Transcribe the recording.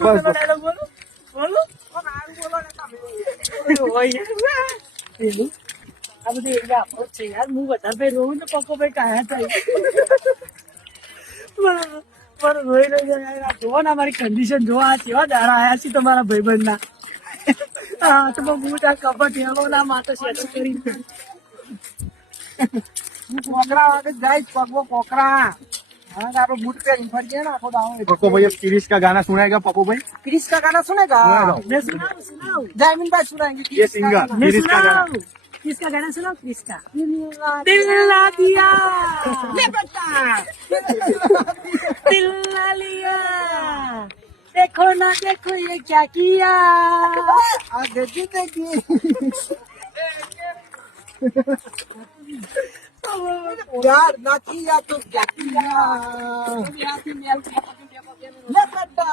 બસ બસ. બોલો બોલો પેલું આ બધું એટલે આપણો જ છે યાર. હું વધારે ભાઈ રોઉં ને પપ્પો ભાઈ કાયા થાય પણ રોઈ રહી જાય યાર. આ જુઓ ને અમારી કન્ડિશન જુઓ. આ કેવા દાડા આયા છે તમારા ભાઈબંધ ના. હા તો બૂટ આ કપટ હેલો ના માટે સેટ કરી કોકરા વાગે જાય પગવો કોકરા हाँ आप बूट पे फट ना खुद आओ पप्पू भैया क्रिश का गाना सुनाएगा पप्पू भाई? क्रिश का गाना सुनेगा मैं सुनाऊं जयमीन भाई सुनाएंगे ये सिंगर मैं क्रिश का गाना. सुनाऊं किसका गाना सुनाओ किसका दिल ला दिया ले बेटा दिल ला लिया देखो ना देखो ये क्या किया आगे देखिए यार ना किया तो क्या किया ले बेटा